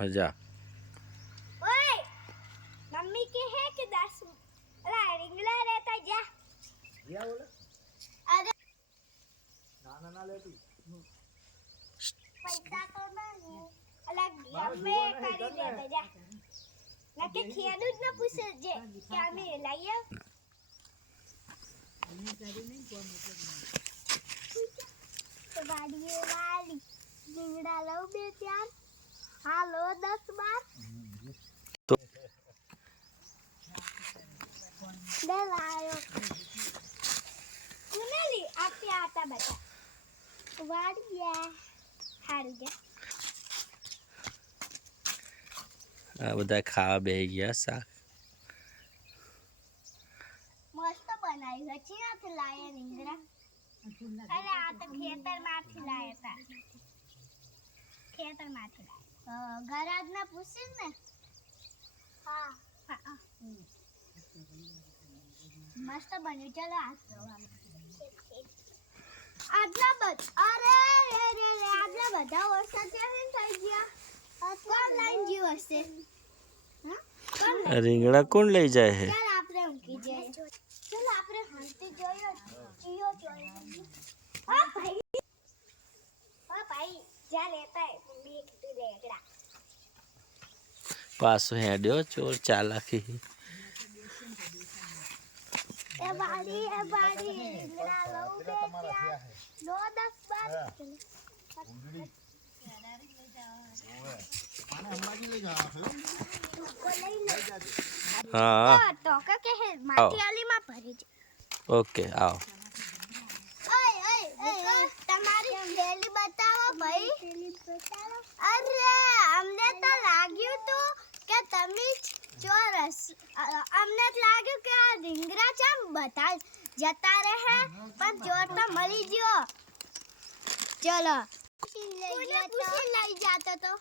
जा। ओए मम्मी के है कि 10 अरे रिंगला रहता जा दिया बोले अरे ना ना लेती पैसा तो नहीं अलग दिया मैं કરી દેતા જા નકે ખેડૂત ને પૂછે જે કે અમે લઈએ અમે કરી નહીં કોણ તો વાડીએ વાડી રીંગણા લઉં બે ચાર હાલો 10 12 तो दे लायो कुनाली आपे आता बता वाड़ गया हार गया आ बधा खावा बेही गया शाक मस्त बनाई है चीना से लाया रिंगरा अरे आ तो खेतर माथी लाया था खेतर माथी लाया गराज ना पूछे ने हाँ हाँ मस्त बनी चलो आटला बद अरे रे रे रे आटला बधा वरसाद કેમ થઈ ગયા કોણ લાઈન જીવ હશે હા કોણ રીંગણા કોણ લઈ જાય હે ચાલ આપણે ઊંઘી જઈએ ચાલ આપણે હંતી જોયો ચિયો જોયો હા ભાઈ જા લેતા है मम्मी एक तू लेकड़ा पासो हेड्यो चोर चालाकी ए बाड़ी रिंगड़ा लऊ बे क्या 9 10 12 माने अंबाजी ले जा को લઈ લે हाँ તો કે હે માટી આલી માં ભરી છે ओके आओ ओए તમારી થેલી બતાવો ભાઈ અરે અમને તો લાગ્યું તું કે તમે ચોરસ અમને લાગ્યું કે આ રીંગણા ચમ બતા જતા રહે પણ ચોર તો મળી ગયો ચલો પૂછી લઈ જાતો તો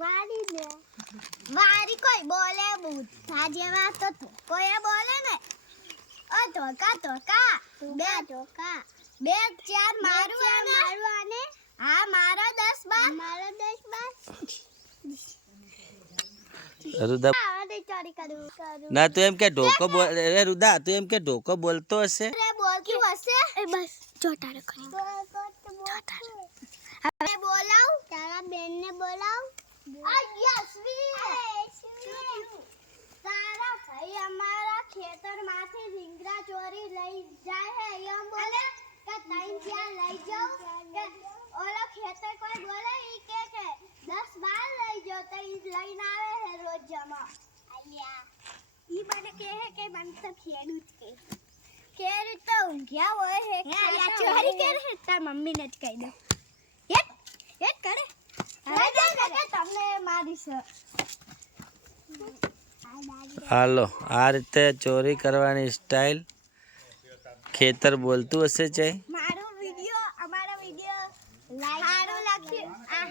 વારી કોઈ બોલે બુદ્ધા જેવા તો કોઈ બોલે ને ओ धोका बे धोका बे चार मारू आने हां मारो 10 12 रुदा आने चोरी करू ना तू एम के ढोको बोल रे रुदा तू एम के ढोको बोलतो हसे अरे बोल क्यों हसे ए बस छोटा रखो अरे बोलाओ तारा बहन ने बोलाओ यशवी तारा भाई हमारा खेतर माथे रिंगरा चोरी लई जाए है यम बोले કે તાઈ જ્યાં લઈ જાઓ કે ઓલો ખેતર કોઈ બોલે ઈ કે 10 12 લઈ જાઓ તો ઈ લઈને આવે હે રોજ જમા આલ્યા ઈ મને કહે હે કે મન તો ખેડૂત ખેડૂત તો ઊંઘ્યા હોય હે આ ચોરી કરે હે તાર મમ્મી ને જ કહી દો એક કરે રાજા કે તમને મારીશ હાલો આ રીતે ચોરી કરવાની સ્ટાઇલ ખેતર બોલતું હશે છે મારો વિડિયો અમારો વિડિયો લાઈક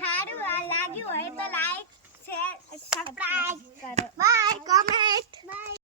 હારું લાગ્યું હોય તો લાઈક શેર સબસ્ક્રાઇબ કરો બાય કમેન્ટ બાય